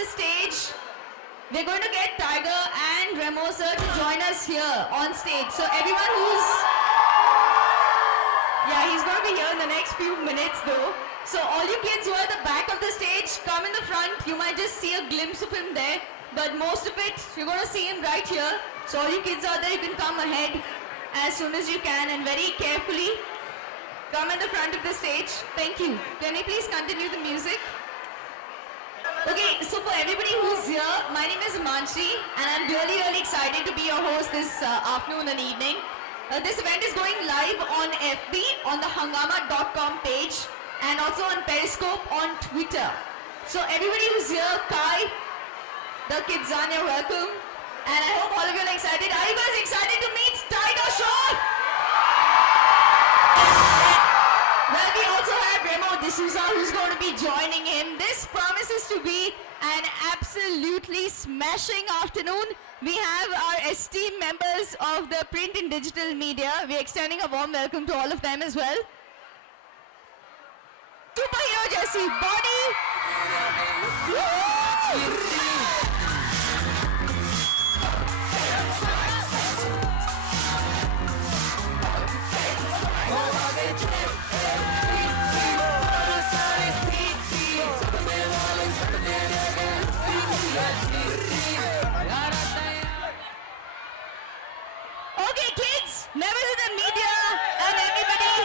the stage, we're going to get Tiger and Remo sir to join us here on stage. So everyone who's... Yeah, he's going to be here in the next few minutes though. So all you kids who are at the back of the stage, come in the front. You might just see a glimpse of him there. But most of it, you're going to see him right here. So all you kids out there, you can come ahead as soon as you can and very carefully come in the front of the stage. Thank you. Can you please continue the music? Okay, so for everybody who's here, my name is Manshi and I'm really excited to be your host this afternoon and evening. This event is going live on FB, on the hungama.com page and also on Periscope on Twitter. So everybody who's here, Kai, the Kidzan, you're welcome. And I hope all of you are excited. Are you guys excited to meet Tiger Shroff? Well, we also have Remo D'Souza who's going to be joining him. This promises to be an absolutely smashing afternoon. We have our esteemed members of the print and digital media. We're extending a warm welcome to all of them as well. Superhero Jesse, body. Woo! Okay, kids, members of the media and everybody,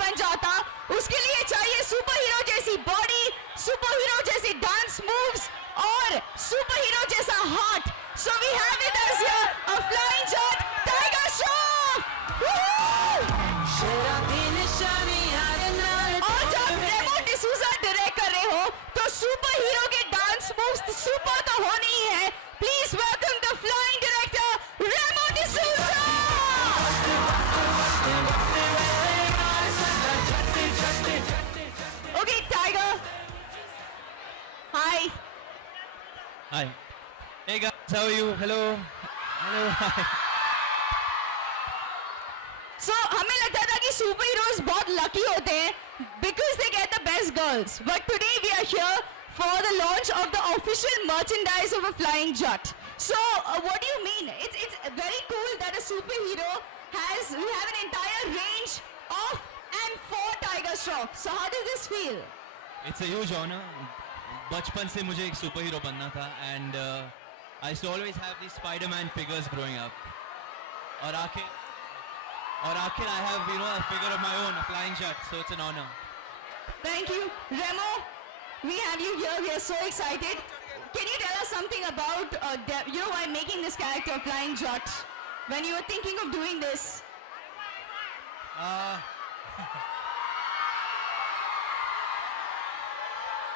बन जाता उसके लिए चाहिए superhero जैसी body, superhero जैसी dance moves और superhero जैसा heart. So we have with us here a flying jet, Tiger Shroff. और जब रेमो डिसूजा डायरेक्ट कर रहे हो तो सुपरहीरो के डांस मूव्स सुपर तो होनी ही है. Please welcome the flying director Remo D'Souza. Okay, Tiger. Hi. Hi. Hey guys, how are you? Hello. Hello. Hi. So हमें लगता था कि सुपर हीरोज बहुत लकी होते हैं because they get the best girls. But today we are here for the launch of the official merchandise of a flying jet. So what do you mean? It's very cool that a superhero we have an entire range of and for Tiger Shroff. So how does this feel? It's a huge honor. बचपन से मुझे एक super hero बनना था and I used to always have these Spider-Man figures growing up. और आखिर I have a figure of my own, a flying jet. So it's an honor. Thank you, Remo. We have you here. We are so excited. Can you tell us something about why making this character flying jet? When you were thinking of doing this?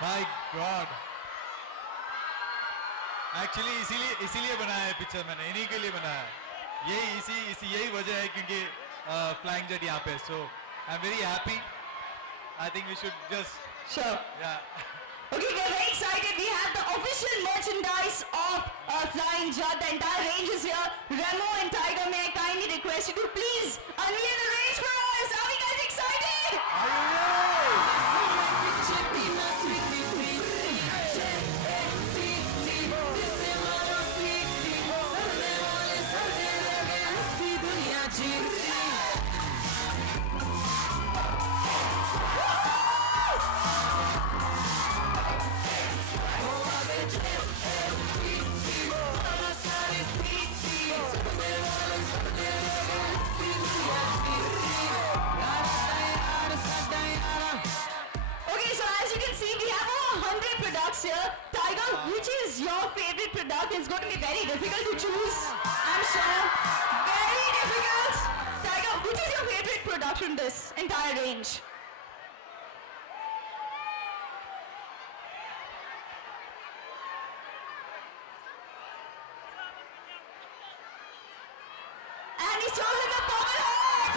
My God. Actually इसीलिए बनाया है picture मैंने इन्हीं के लिए बनाया है यही वजह है क्योंकि flying jet यहाँ पे so I'm very happy. I think we should just Sure. Yeah. Okay, we're very excited. We have the official merchandise of Flying Jet. The entire range is here. Remo and Tiger, may I kindly request you to please unveil the range for us. Are we guys excited? Are you ready? Okay, so as you can see, we have over 100 products here. Tiger, which is your favorite product? It's going to be very difficult to choose, I'm sure. Very difficult. Tiger, which is your favorite product from this entire range? And he's chosen the purple heart!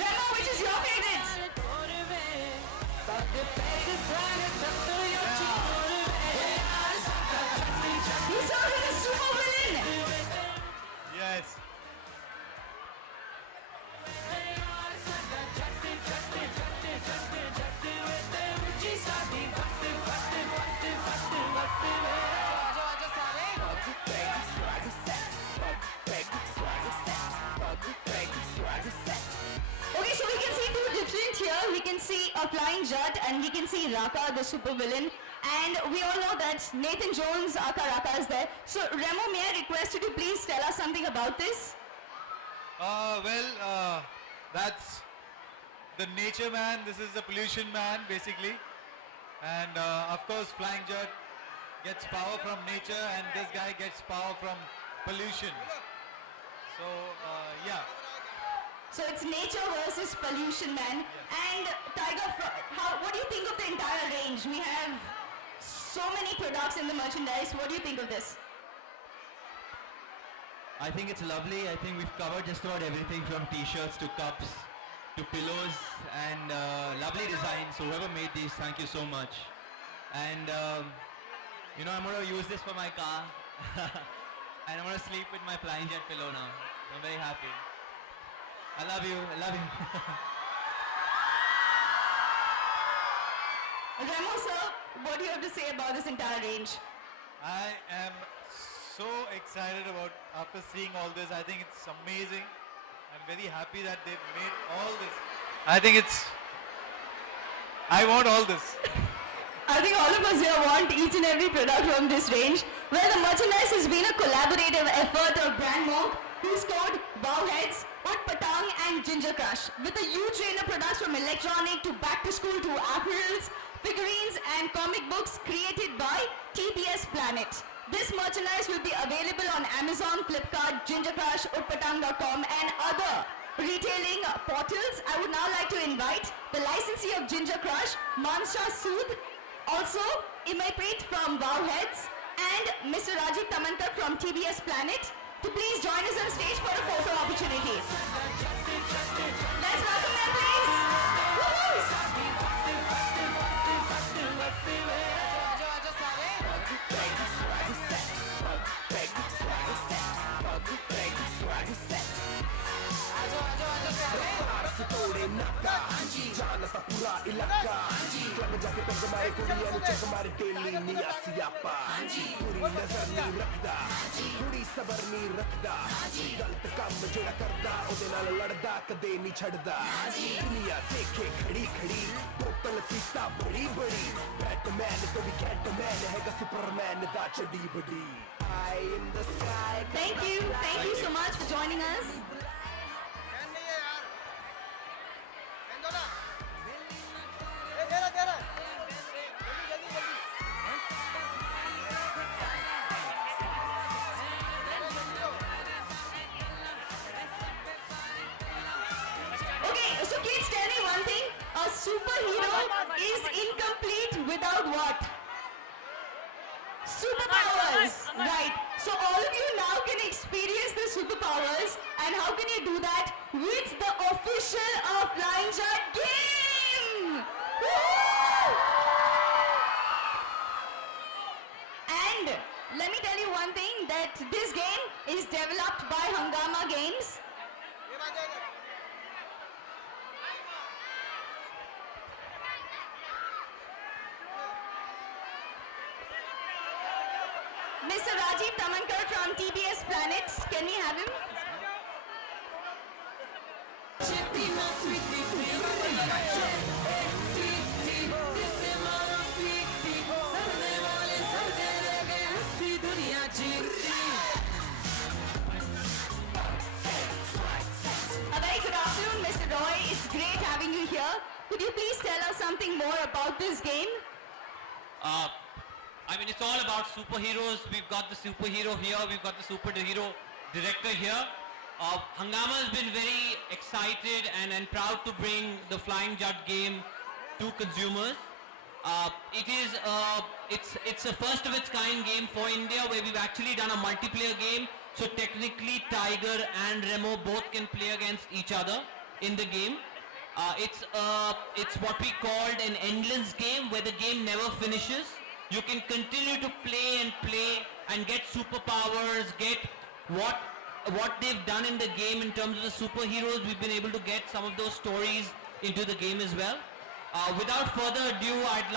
Remo, which is your favorite? He's chosen the super villain! Yes. Sabi a flying jet, and we can see Raka, the super villain. And we all know that Nathan Jones, aka Raka, is there. So Remo, may I request you to please tell us something about this? That's the nature man. This is the pollution man, basically. And of course, Flying Jet gets power from nature, and this guy gets power from pollution. So, yeah. So it's nature versus pollution, man. And Tiger, what do you think of the entire range? We have so many products in the merchandise. What do you think of this? I think it's lovely. I think we've covered just about everything from t-shirts to cups to pillows and lovely designs. So whoever made these, thank you so much. And you know, I'm going to use this for my car. And I'm going to sleep with my Flying Jet pillow now. I'm very happy. I love you. I love you. Remo sir, what do you have to say about this entire range? I am so excited about after seeing all this. I think it's amazing. I'm very happy that they've made all this. I want all this. I think all of us here want each and every product from this range. Well, the merchandise has been a collaborative effort of Brand Monk, who's called Wowheads, Ut Patang and Ginger Crush, with a huge range of products from electronic to back to school to apparels, figurines and comic books created by TBS Planet. This merchandise will be available on Amazon, Flipkart, Ginger Crush, utpatang.com and other retailing portals. I would now like to invite the licensee of Ginger Crush, Mansha Sood, also Imaipreet from Wowheads and Mr. Rajiv Tamankar from TBS Planet to please join us on stage for a photo opportunity. Let's welcome them, please. Woo-hoo! तोड़े नाका जानता पूरा इलाका club जाके टंग मारे कुड़ियां नु चक मारे डेली निया सियापा पूरी नजर नहीं रखदा थोड़ी सबर नहीं रखदा गलत काम जेड़ा करदा ओदे नाल लड़दा कदे नहीं छड़दा दुनिया देखे खड़ी खड़ी बोतल पीता बड़ी बड़ी बैटमैन तो भी कैटमैन हैगा सुपरमैन दा चड्डी बड़ी High in the sky. Thank you so much for joining us. So kids, tell me one thing. A superhero is incomplete without what? Superpowers. Right. So all of you now can experience the superpowers. And how can you do that? With the official Flying Jet game. Woo! And let me tell you one thing, that this game is developed by Hungama Games. Mr. Rajiv Tamankar from TBS Planet, can we have him? A very good afternoon, Mr. Roy. It's great having you here. Could you please tell us something more about this game? I mean, it's all about superheroes. We've got the superhero here. We've got the superhero director here. Hungama has been very excited and proud to bring the Flying Jet game to consumers. It's a first of its kind game for India, where we've actually done a multiplayer game. So technically, Tiger and Remo both can play against each other in the game. It's what we called an endless game, where the game never finishes. You can continue to play and get superpowers, get what they've done in the game in terms of the superheroes. We've been able to get some of those stories into the game as well. Without further ado, I'd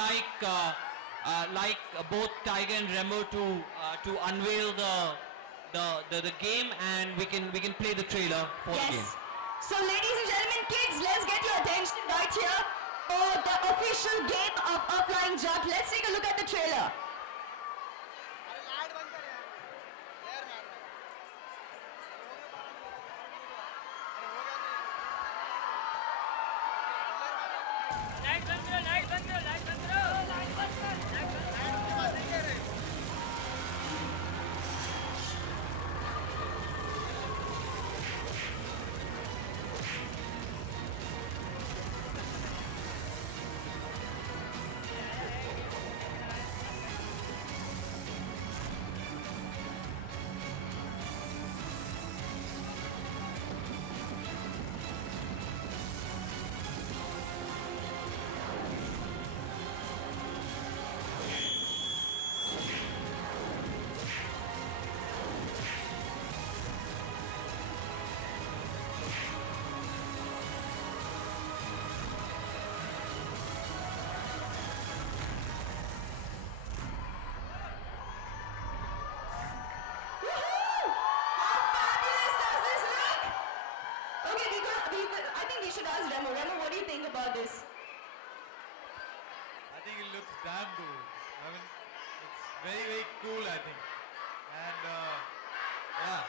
like both Tiger and Remo to unveil the game, and we can play the trailer for the game. So ladies and gentlemen, kids, let's get your attention right here. Oh, the official game of A Flying Jut. Let's take a look at the trailer. Woohoo! How fabulous does this look? Okay, I think we should ask Remo. Remo, what do you think about this? I think it looks damn good. I mean, it's very, very cool, I think. And yeah.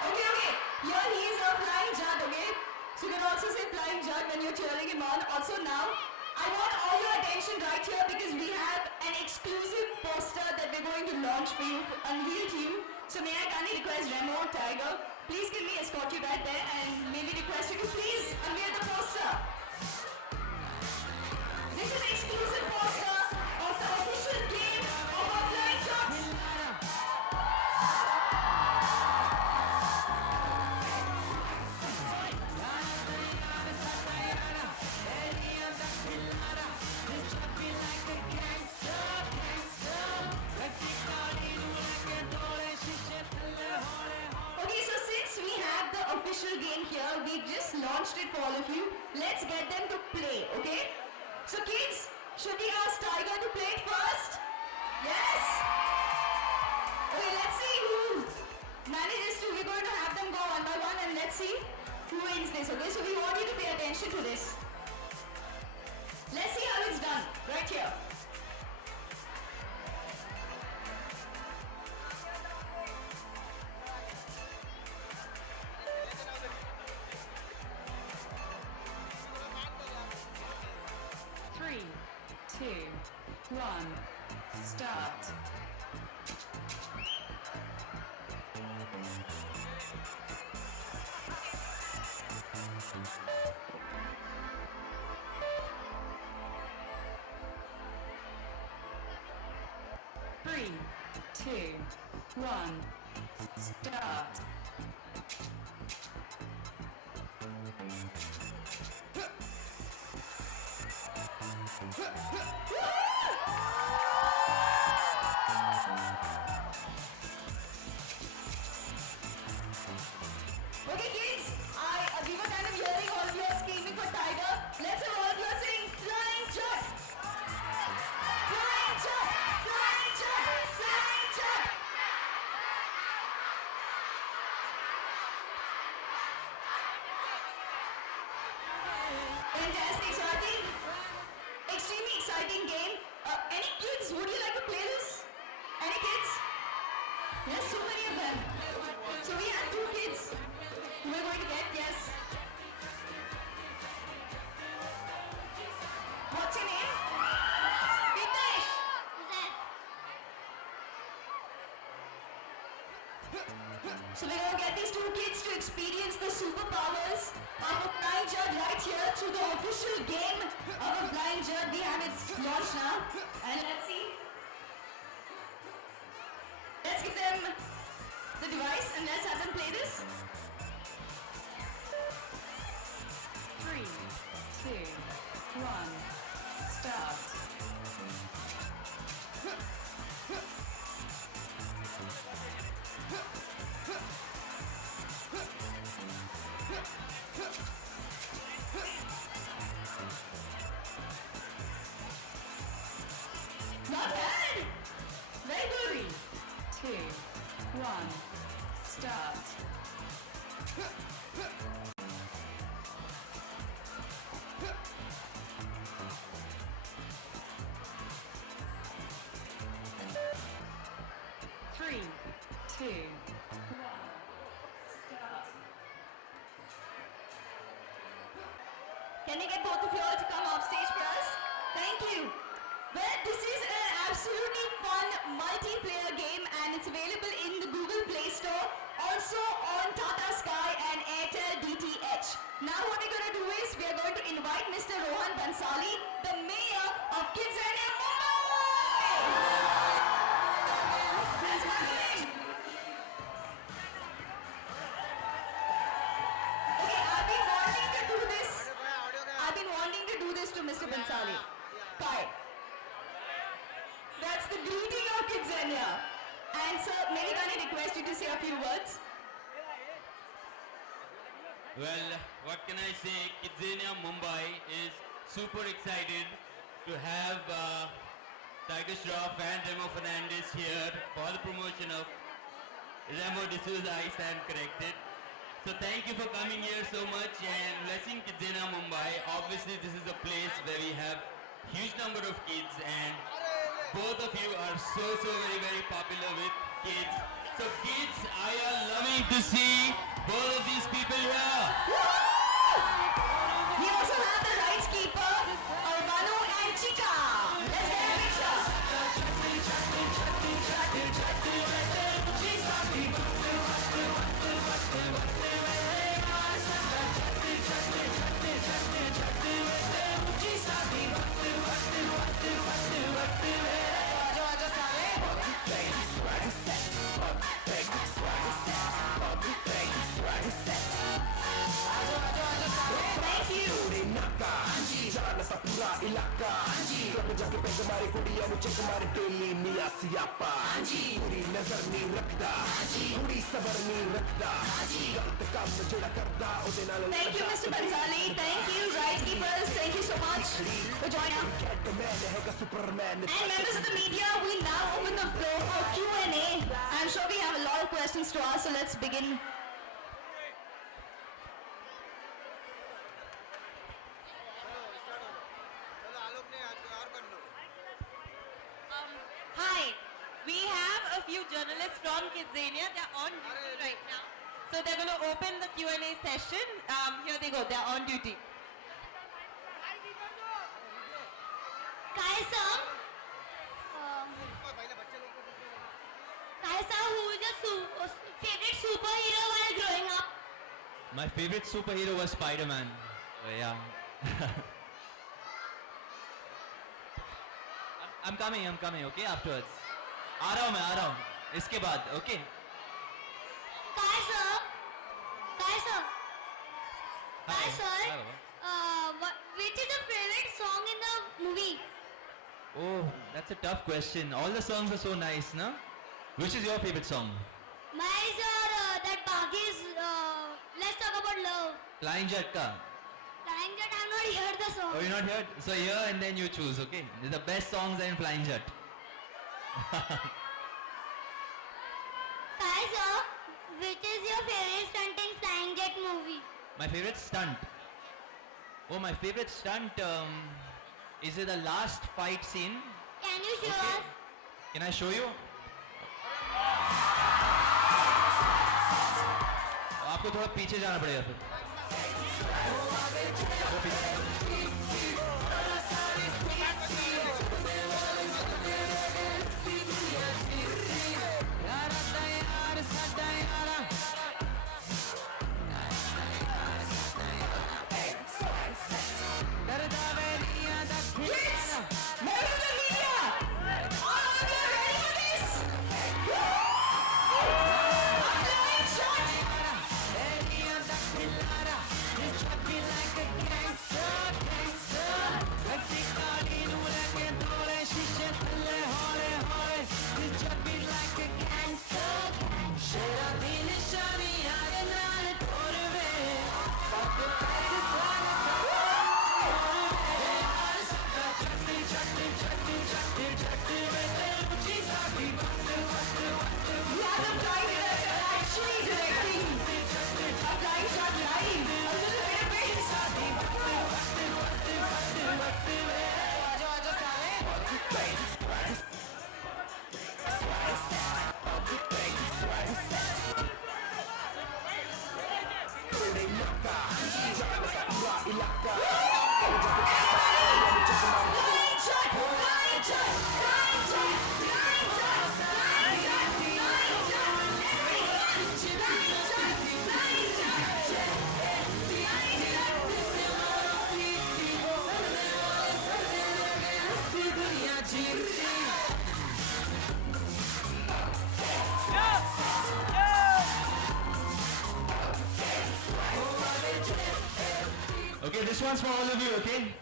Okay, okay. Here he is a flying jut, okay? So you can also say flying jut when you're cheering him on. Also now, I want all your attention right here because we have an exclusive poster that we're going to launch for you, unveil to you. So may I kindly request Remo, Tiger, please can we escort you right there and may we request you to please unveil the poster. This is an exclusive poster of the official game of our flying juts. Okay, so since we have the official game here, we just launched it for all of you. Let's get them to play, okay? So kids, should we ask Tiger to play it first? Yes? Okay, let's see who manages to. We're going to have them go one by one and let's see who wins this, okay? So we want you to pay attention to this. Let's see how it's done, right here. Three, two, one, start. Three, two, one, start. Okay kids, we were kind of hearing all of you screaming for Tiger. Let's have all of you saying flying jut. Flying jut. Flying jut. Flying jut. Fantastic. So I think extremely exciting game. Any kids, would you like to play this? Any kids? There's so many of them. So we have two kids who we're going to get, yes. What's your name? Hitesh. So we're going to get these two kids to experience the superpowers of a flying jut right here through the official game of a flying jut. We have it launched now. And let's see. Let's give them the device and let's have them play this. Three, two, one, start. Not bad. Very good. Can we get both of you all to come off stage for us? Thank you. Well, this is an absolutely fun multiplayer game and it's available in the Google Play Store, also on Tata Sky and Airtel DTH. Now what we're going to do is we are going to invite Mr. Rohan Bansali, the mayor of Kidzania, Mumbai. Let's welcome him. Okay, I've been wanting to do this to Mr. Bansali. Kai. That's the greeting of Kidzania. And sir, may we kindly request you to say a few words? Well, what can I say? Kidzania Mumbai is super excited to have Tiger Shroff and Remo Fernandez here for the promotion of Remo D'Souza. I stand corrected. So thank you for coming here so much and blessing Kidzania Mumbai. Obviously this is a place where we have huge number of kids and both of you are so very popular with kids. So kids, I am loving to see both of these people here. We also have the rights keeper, Urbano and Chica. Let's get a picture. Thank you. जानता पूरा इलाका club में जाके peg मारे कुड़ियां नु check मारे daily मियां सियापा पूरी नजर नहीं रखदा थोड़ी सबर नहीं रखदा गलत काम जेड़ा करदा ओदे नाल Thank you, Mr. Bansali. Thank you, rights keepers. Thank you so much for joining. कैटमैन हैगा Superman And members of the media, we now open the floor for Q&A. I'm sure we have a lot of questions to ask, so let's begin. Hi, we have a few journalists from Kidzania. They're on duty right now. So they're going to open the Q&A session. Here they go. They're on duty. Kaisa, who is your favorite superhero while growing up? My favorite superhero was Spider-Man. Yeah. I'm coming, okay, afterwards. आ रहा हूँ, इसके बाद, okay? Kaisa, Hi. which is your favorite song in the movie? Oh, that's a tough question. All the songs are so nice, no? Which is your favorite song? Mine is that Baghi's Let's Talk About Love. Flying Jet ka? Flying Jet, I've not heard the song. Oh, you not heard? So here and then you choose, okay? The best songs are in Flying Jet. Kaisa, which is your favorite stunt in Flying Jet movie? My favorite stunt. Oh, my favorite stunt is it the last fight scene? Can you show Okay. us? Can I show you? आपको थोड़ा पीछे जाना पड़ेगा फिर. थोड़ा पीछे. Kids, members of the media, all of you ready for this? Uploading shot. We have the flight director actually directing a flying shot live. A little bit of it. जानता पूरा इलाका Okay, this one's for all of you, okay?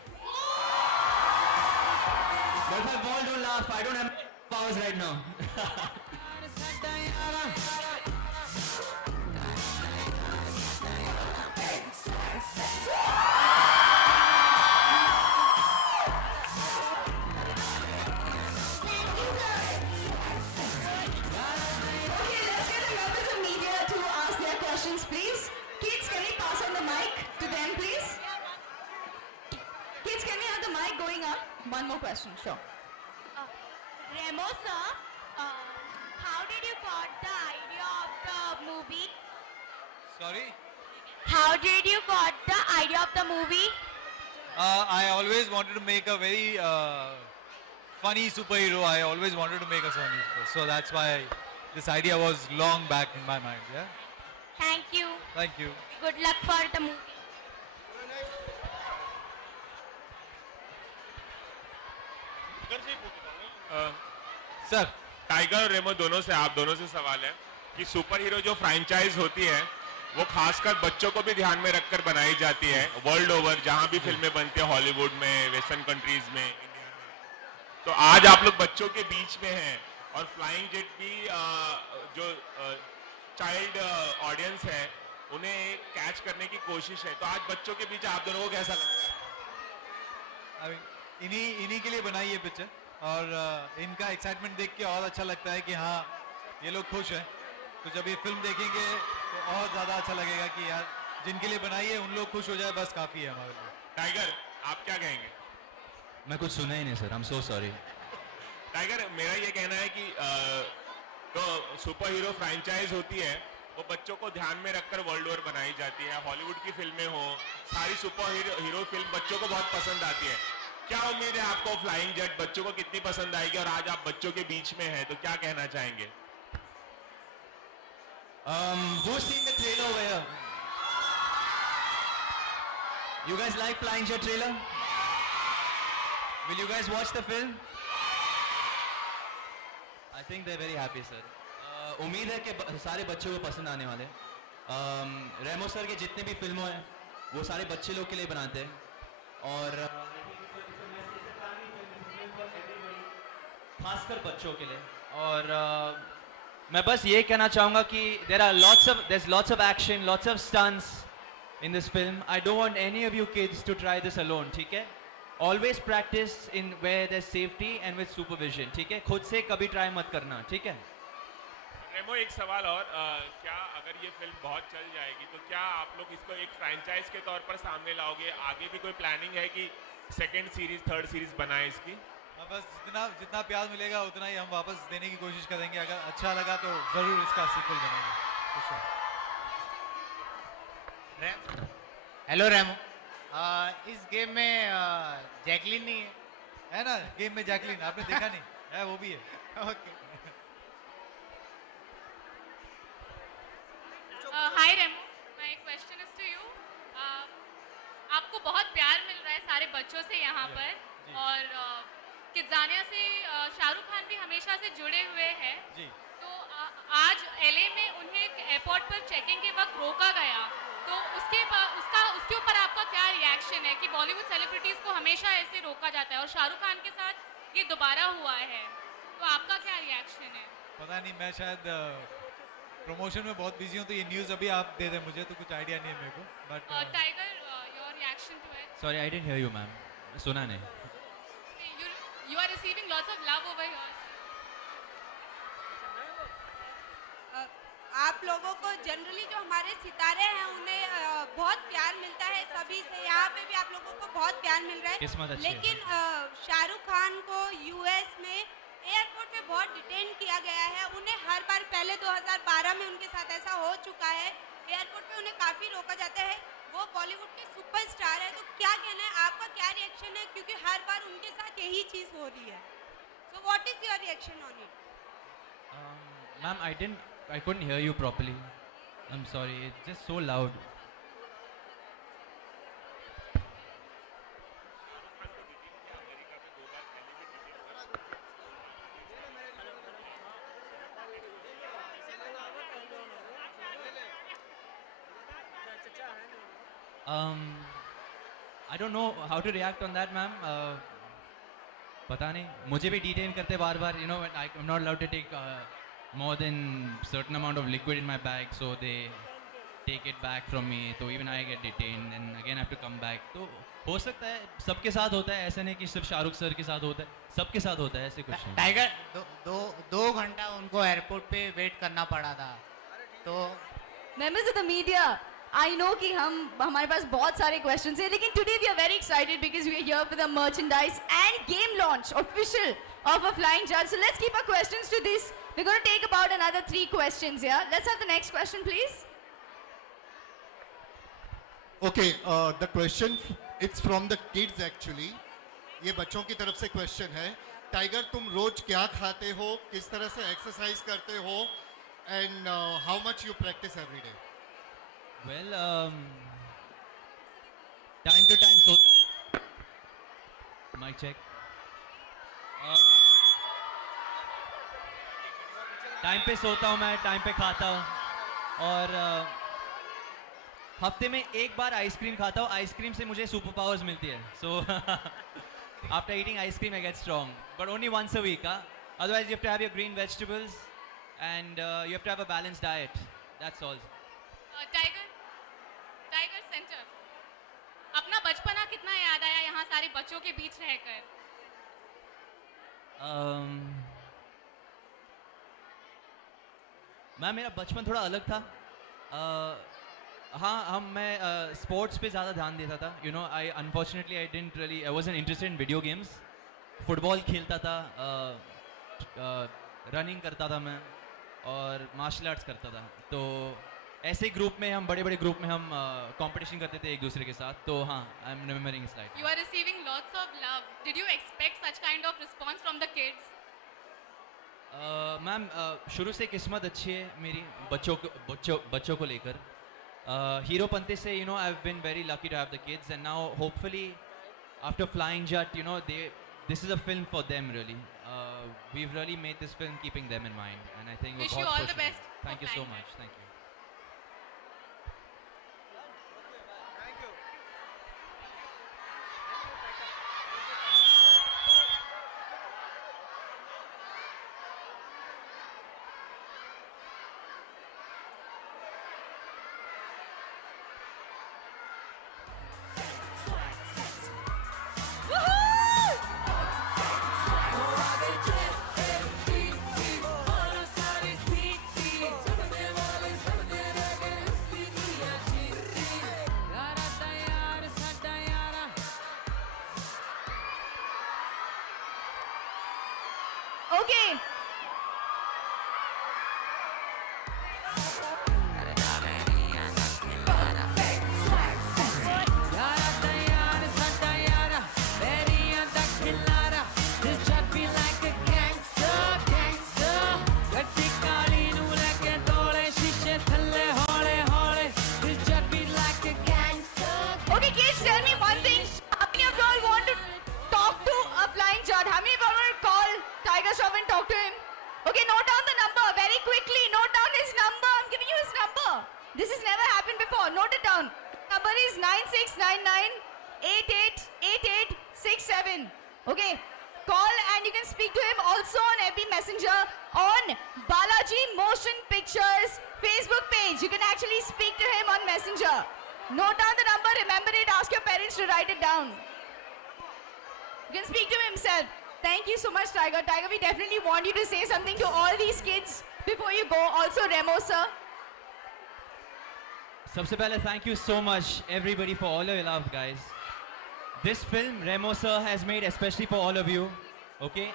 But if I fall, don't laugh. I don't have powers right now. Okay, let's get the members of media to ask their questions, please. Kids, can we pass on the mic to them, please? Kids, can we have the mic going up? One more question, sure. Remo sir, how did you got the idea of the movie? Sorry? How did you got the idea of the movie? I always wanted to make a very funny superhero. I always wanted to make a funny superhero. So that's why this idea was long back in my mind, yeah? Thank you. Thank you. Good luck for the movie. Sir. Tiger और रेमो दोनों से आप दोनों से सवाल है कि super hero जो फ्रेंचाइज होती है वो खासकर बच्चों को भी ध्यान में रखकर बनाई जाती है वर्ल्ड ओवर जहां भी फिल्में बनती है हॉलीवुड में वेस्टर्न कंट्रीज में इंडिया में तो आज आप लोग बच्चों के बीच में हैं और फ्लाइंग जेट की जो चाइल्ड ऑडियंस है उन्हें कैच करने की कोशिश है तो आज बच्चों के बीच आप दोनों को कैसा लग रहा है इन्हीं के लिए बनाई ये पिक्चर और इनका एक्साइटमेंट देख के और अच्छा लगता है कि हाँ ये लोग खुश हैं तो जब ये फिल्म देखेंगे तो और ज़्यादा अच्छा लगेगा कि यार जिनके लिए बनाई है उन लोग खुश हो जाए बस काफ़ी है हमारे लिए। टाइगर आप क्या कहेंगे? मैं कुछ सुना ही नहीं sir, I am so sorry. Tiger मेरा ये कहना है कि तो सुपर हीरो फ्रेंचाइज होती है वो बच्चों को ध्यान में रखकर वर्ल्ड ओवर बनाई जाती है हॉलीवुड की फिल्में हो सारी सुपर हीरो फिल्म बच्चों को बहुत पसंद आती है क्या उम्मीद है आपको फ्लाइंग जेट बच्चों को कितनी पसंद आएगी और आज आप बच्चों के बीच में हैं तो क्या कहना चाहेंगे? Who's seen the trailer over here? You guys like Flying Jet trailer? Will you guys watch the film? I think they're very happy, sir. उम्मीद है कि सारे बच्चों को पसंद आने वाले। रेमो सर के जितने भी फिल्मों हैं वो सारे बच्चे लोग के लिए बनाते हैं और खासकर बच्चों के लिए और मैं बस ये कहना चाहूँगा कि there's lots of action, lots of stunts in this film. I don't want any of you kids to try this alone, ठीक है? Always practice in where there's safety and with supervision, ठीक है? खुद से कभी try मत करना, ठीक है? रेमो एक सवाल और क्या अगर ये फिल्म बहुत चल जाएगी तो क्या आप लोग इसको एक फ्रेंचाइज के तौर पर सामने लाओगे आगे भी कोई प्लानिंग है कि सेकंड सीरीज थर्ड सीरीज बनाए इसकी? बस जितना प्यार मिलेगा उतना ही हम वापस देने की कोशिश करेंगे अगर अच्छा लगा तो जरूर इसका सीक्वल बनेगा। हेलो रेमो इस गेम में जैकलिन नहीं है ना गेम में जैकलिन आपने देखा नहीं है वो भी है okay hi Remo my question is to you आपको बहुत प्यार मिल रहा है सारे बच्चों से यहाँ पर और किड्जानिया से शाहरुख खान भी हमेशा से जुड़े हुए हैं जी तो आज एलए में उन्हें एक एयरपोर्ट पर चेकिंग के वक्त रोका गया तो उसके ऊपर आपका क्या रिएक्शन है कि बॉलीवुड सेलिब्रिटीज को हमेशा ऐसे रोका जाता है और शाहरुख खान के साथ ये दोबारा हुआ है तो आपका क्या रिएक्शन है? पता नहीं मैं शायद प्रमोशन में बहुत बिजी हूँ तो ये न्यूज़ अभी आप दे दें मुझे तो कुछ आइडिया नहीं है मेरे को but Tiger your reaction to it? Sorry, I didn't hear you, ma'am. सुना नहीं। You are receiving lots of love over here. आप लोगों को जनरली जो हमारे सितारे हैं उन्हें बहुत प्यार मिलता है सभी से यहाँ पे भी आप लोगों को बहुत प्यार मिल रहा है लेकिन शाहरुख खान को यूएस में एयरपोर्ट पे बहुत डिटेन किया गया है उन्हें हर बार पहले 2012 में उनके साथ ऐसा हो चुका है एयरपोर्ट पे उन्हें काफ़ी रोका जाता है, वो बॉलीवुड के सुपरस्टार है, तो क्या कहना है आपका, क्या रिएक्शन है, क्योंकि हर बार उनके साथ यही चीज़ हो रही है, so what is your reaction on it? Ma'am, I couldn't hear you properly. I'm sorry, it's just so loud. I don't know how to react on that, ma'am. पता नहीं, मुझे भी detain करते बार बार, you know, I'm not allowed to take more than certain amount of liquid in my bag, so they take it back from me, तो even I get detained and again I have to come back. तो हो सकता है सबके साथ होता है, ऐसा नहीं कि सिर्फ शाहरुख सर के साथ होता है, सबके साथ होता है, ऐसे कुछ नहीं. टाइगर दो घंटा उनको एयरपोर्ट पे वेट करना पड़ा था, तो Members of the media, I know कि हमारे पास बहुत सारे questions हैं, लेकिन today we are very excited because we are here for the merchandise and game launch official of a Flying Judge. So let's keep our questions to this. We're going to take about another 3 questions here. Let's have the next question, please. Okay, the question it's from the kids actually. ये बच्चों की तरफ से question है. Tiger, तुम रोज क्या खाते हो, किस तरह से exercise करते हो, and how much you practice every day? Well, time to time, so mic check. Time पे सोता हूँ मैं, टाइम पे खाता हूँ, और हफ्ते में एक बार आइसक्रीम खाता हूँ. आइसक्रीम से मुझे सुपर पावर्स मिलती है. So after eating ice cream I get strong, but only once a week. Otherwise you have to have your green vegetables and you have to have a balanced diet. That's all. Tiger centre, अपना बचपना कितना याद आया यहाँ सारे बच्चों के बीच रहकर? मैम, मेरा बचपन थोड़ा अलग था. हाँ, मैं स्पोर्ट्स पे ज़्यादा ध्यान देता था. You know, I wasn't interested in video games. Football खेलता था, रनिंग करता था मैं, और मार्शल आर्ट्स करता था. तो ऐसे ग्रुप में हम, बड़े ग्रुप में हम कंपटीशन करते थे एक दूसरे के साथ. तो हाँ, I am remembering slide. You are receiving lots of love. Did you expect such kind of response from the kids? Ma'am, शुरू से किस्मत अच्छी है मेरी बच्चों को लेकर. हीरोपंती से, you know, I have been very lucky to have the kids, and now hopefully after flying Jatt, you know, this is a film for them really. We've really made this film keeping them in mind, and I think wish you all the best. Thank you so much. Thank you. Okay. Okay, kids, tell me one thing. How many of you all want to talk to a flying judge? How many of you all want to call Tiger Shroff and talk to him? Okay, note down the number very quickly. Note down his number. I'm giving you his number. This has never happened before. Note it down. Number is 9699888867. Okay, call and you can speak to him also on FB Messenger on Balaji Motion Pictures Facebook page. You can actually speak to him on Messenger. Note down the number, remember it, ask your parents to write it down. You can speak to him himself. Thank you so much, Tiger. Tiger, we definitely want you to say something to all these kids before you go. Also, Remo, sir. सबसे पहले, thank you so much everybody for all your love, guys. This film Remo sir has made especially for all of you. Okay,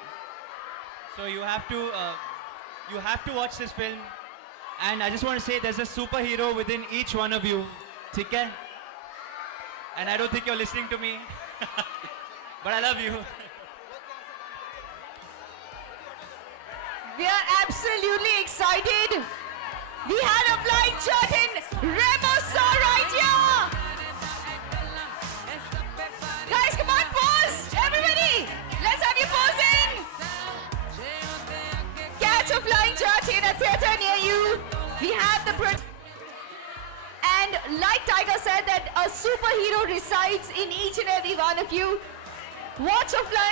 so you have to watch this film And I just want to say there's a superhero within each one of you. Okay? And I don't think you're listening to me. But I love you. We are absolutely excited. We had a flying shot in Remo Saw right here. Guys, come on, pose. Everybody, let's have you posing. Catch a flying shot in a theater near you. We have the and like Tiger said that a superhero resides in each and every one of you. Watch a flying